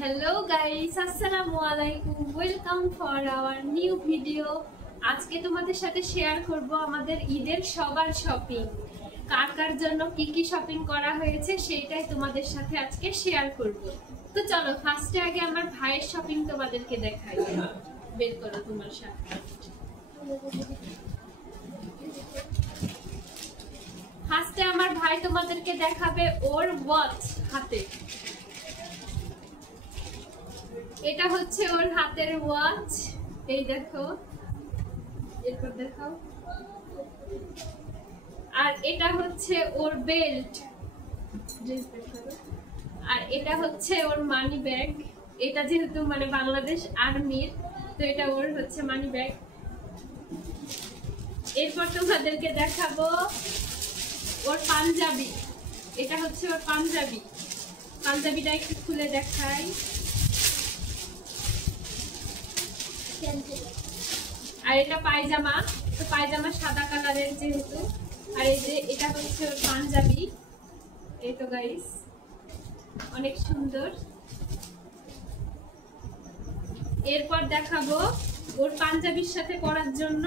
Hello guys, আসসালামু আলাইকুম। Welcome for our new video. আজকে তোমাদের সাথে শেয়ার করব আমাদের ঈদের সবার শপিং। কার কার জন্য কি কি শপিং করা হয়েছে সেটাই তোমাদের সাথে আজকে শেয়ার করব। তো চলো ফার্স্টে আগে আমার ভাইয়ের শপিং তোমাদেরকে দেখাই। বের করো তোমার সাথে। ফার্স্টে আমার ভাই তোমাদেরকে দেখাবে ওর ওয়াচ হাতে। এটা হচ্ছে ওর হাতের ওয়াচ, এই দেখো, এরপর দেখাও। আর এটা হচ্ছে ওর বেল্ট, আর এটা হচ্ছে ওর মানি ব্যাগ। এটা যেহেতু মানে বাংলাদেশ আর্মির, তো এটা ওর হচ্ছে মানি ব্যাগ। এরপর তোমাদেরকে দেখাবো ওর পাঞ্জাবি। এটা হচ্ছে ওর পাঞ্জাবি। পাঞ্জাবিটা একটু খুলে দেখাই। আর এটা পায়জামা, তো পায়জামা সাদা কালারের যেহেতু। আর এই যে এটা হচ্ছে ওর পাঞ্জাবি, এই তো গাইস অনেক সুন্দর। এরপর দেখাবো ওর পাঞ্জাবির সাথে পরার জন্য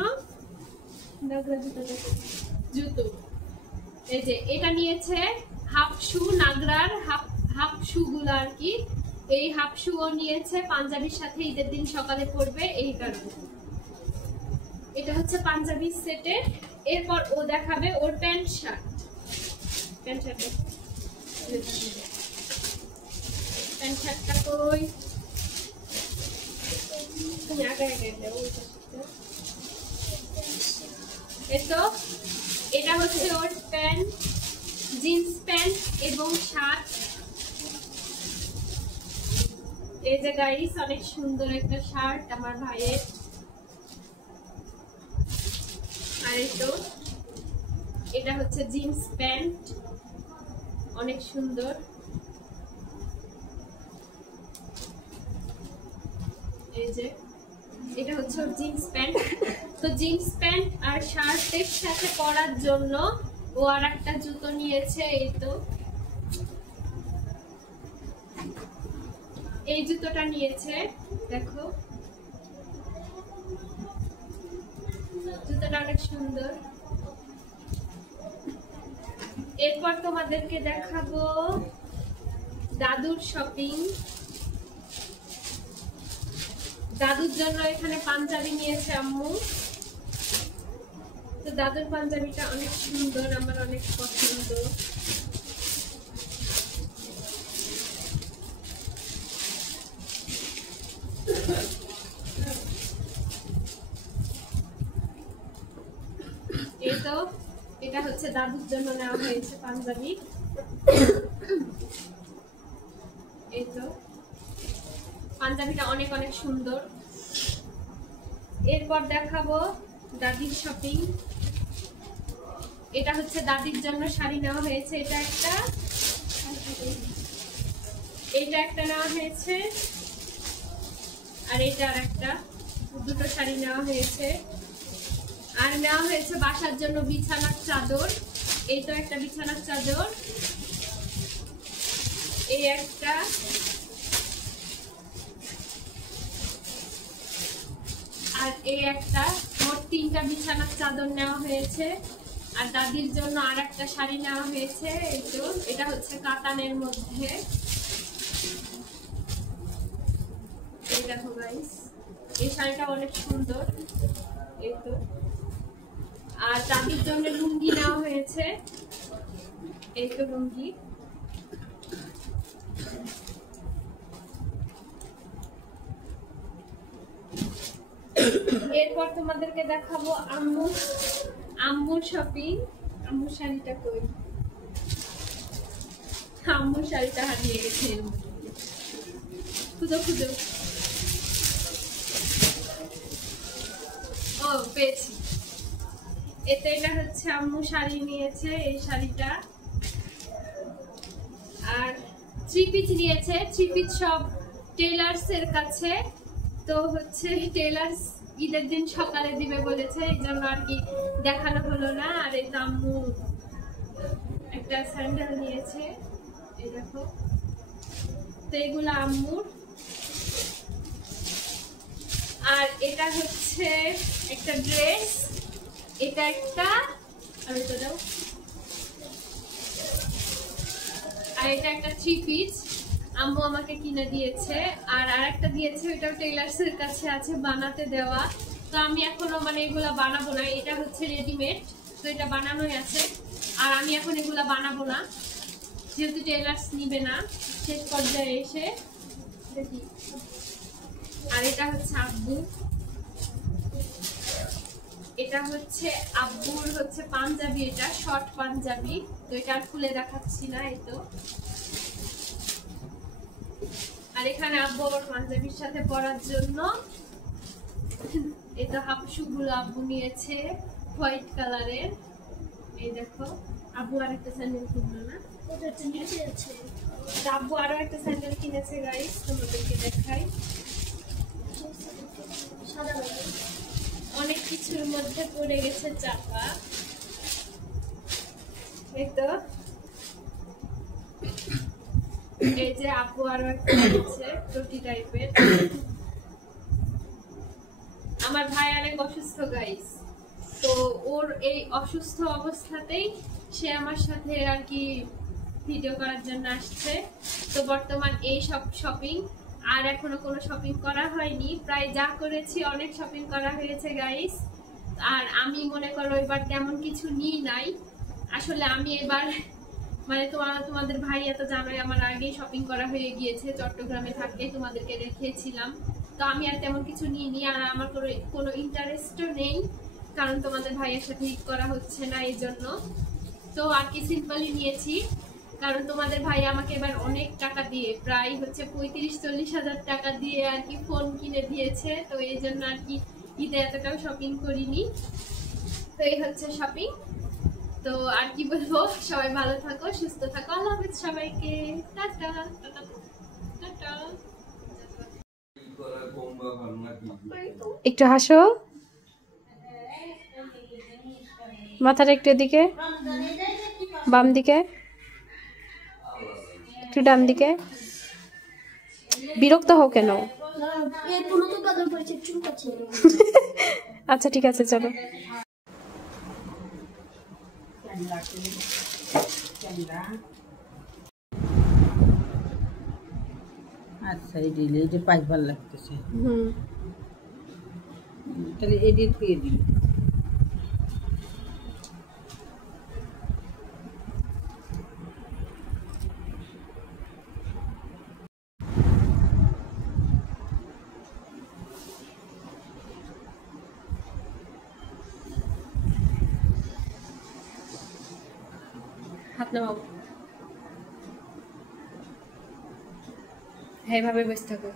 জুতো। এই যে এটা নিয়েছে হাফ শু, নাগরার হাফ শু গুলো আর কি। এই হাফ শু ও নিয়েছে পাঞ্জাবির সাথে, ঈদের দিন সকালে পরবে এই কারণে। এটা হচ্ছে পাঞ্জাবির সেটে। এরপর ও দেখাবে ওর প্যান্ট শার্ট। প্যান্ট শার্টটা কই? তুমি আগে আগে দাও। এতো এটা হচ্ছে ওর প্যান্ট, জিন্স প্যান্ট এবং শার্ট। এই যে গাইস অনেক সুন্দর একটা শার্ট আমার ভাইয়ের। আর এটা হচ্ছে জিন্স প্যান্ট, অনেক সুন্দর। এই যে এটা হচ্ছে ওর জিন্স প্যান্ট। তো জিন্স প্যান্ট আর শার্টের সাথে পরার জন্য ও আর একটা জুতো নিয়েছে। এই তো এই জুতোটা নিয়েছে, দেখো জুতোটা অনেক সুন্দর। এরপর তোমাদেরকে দেখাবো দাদুর শপিং। দাদুর জন্য এখানে পাঞ্জাবি নিয়েছে আম্মু। তো দাদুর পাঞ্জাবিটা অনেক সুন্দর, আমার অনেক পছন্দ। এই তো এটা হচ্ছে দাদুর জন্য নেওয়া হয়েছে পাঞ্জাবি। এই তো পাঞ্জাবিটা অনেক অনেক সুন্দর। এরপর দেখাবো দাদির শপিং। এটা হচ্ছে দাদির জন্য শাড়ি নেওয়া হয়েছে। এটা একটা নেওয়া হয়েছে, আর এটা আর একটা, দুটো শাড়ি নেওয়া হয়েছে। আর নেওয়া হয়েছে বাসার জন্য বিছানার চাদর। এই তো একটা বিছানার চাদর, এই একটা, আর এই একটা। মোট 3টা বিছানার চাদর নেওয়া হয়েছে। আর দাদির জন্য আর একটা শাড়ি নেওয়া হয়েছে। এই তো এটা হচ্ছে কাতানের মধ্যে। এই দেখো গাইস, এই শাড়িটা অনেক সুন্দর। এই তো আর দাদির জন্য লুঙ্গি নেওয়া হয়েছে। এই তো লুঙ্গি। এরপর তোমাদেরকে দেখাবো আম্মুর শপিং। আম্মুর শাড়িটা কই? আম্মুর শাড়িটা হারিয়ে গেছে। খুঁজো খুঁজো। ও পেয়েছি। এটা হচ্ছে আম্মু শাড়ি নিয়েছে, এই শাড়িটা। আর 3 পিস নিয়েছে। 3 পিস সব টেলার্স এর কাছে। তো হচ্ছে টেলার্স ঈদের দিন সকালে দিবে বলেছে, এই জন্য আর কি দেখানো হলো না। আর এই আম্মু একটা স্যান্ডেল নিয়েছে, এই দেখো। তো এগুলো আম্মুর। আর এটা হচ্ছে একটা ড্রেস, এটা একটা, আর এটা দাও, আর এটা একটা 3 পিস আম্মু আমাকে কিনে দিয়েছে। আর আরেকটা দিয়েছে, ওটাও টেইলার্সের কাছে আছে বানাতে দেওয়া। তো আমি এখনো মানে এগুলা বানাবো না, এটা হচ্ছে রেডিমেড, তো এটা বানানোই আছে। আর আমি এখন এগুলা বানাবো না, যেহেতু টেইলার্স নিবে না শেষ পর্যায়ে এসে। দেখি, আর এটা হচ্ছে আব্বু, এটা হচ্ছে আব্বুর হচ্ছে পাঞ্জাবি, এটা শর্ট পাঞ্জাবি, তো এটা আর খুলে দেখাচ্ছি না। এই তো, আর এখানে আব্বু আবার পাঞ্জাবির সাথে পরার জন্য এটা হাফ শুগুলো আব্বু নিয়েছে হোয়াইট কালারের। এই দেখো, আব্বু আর একটা স্যান্ডেল কিনলো না, আব্বু আরো একটা স্যান্ডেল কিনেছে গাইস, তোমাদেরকে দেখাই। অনেক কিছুর মধ্যে পড়ে গেছে চাপা। এই তো, এই যে আব্বু আরো একটা কিনেছে রুটি টাইপের। আমার ভাই অনেক অসুস্থ গাইস, তো ওর এই অসুস্থ অবস্থাতেই সে আমার সাথে আর কি ভিডিও করার জন্য আসছে। তো বর্তমান এই সব শপিং, আর এখনো কোনো শপিং করা হয়নি, প্রায় যা করেছি অনেক শপিং করা হয়েছে গাইস। আর আমি মনে করো এবার তেমন কিছু নিই নাই। আসলে আমি এবার মানে তোমাদের ভাই এত জানোই, আমার আগেই শপিং করা হয়ে গিয়েছে, চট্টগ্রামে থাকতে তোমাদেরকে দেখিয়েছিলাম। তো আমি আর তেমন কিছু নিইনি, আর আমার কোনো ইন্টারেস্টও নেই, কারণ তোমাদের ভাইয়ের সাথে ঈদ করা হচ্ছে না এই জন্য। তো আর কি সিম্পলি নিয়েছি, কারণ তোমাদের ভাই আমাকে এবার অনেক টাকা দিয়ে, প্রায় হচ্ছে 35-40 হাজার টাকা দিয়ে আর কি ফোন কিনে দিয়েছে। তো এই জন্য আর কি ঈদে এতটাও শপিং করিনি। তো এই হচ্ছে শপিং। তো আর কি বলবো, সবাই ভালো থাকো, সুস্থ থাকো, আল্লাহ হাফেজ সবাইকে, টাটা টাটা টাটা। একটু হাসো, মাথাটা একটু এদিকে, বাম দিকে, একটু ডান দিকে। বিরক্ত হও কেন? আচ্ছা ঠিক আছে, চলো। আচ্ছা, এই যে পাইপ ভালো লাগতেছে, তাহলে এডিট দিয়ে দিই। হাত নামাও, হ্যাঁ এভাবে বসে থাকো।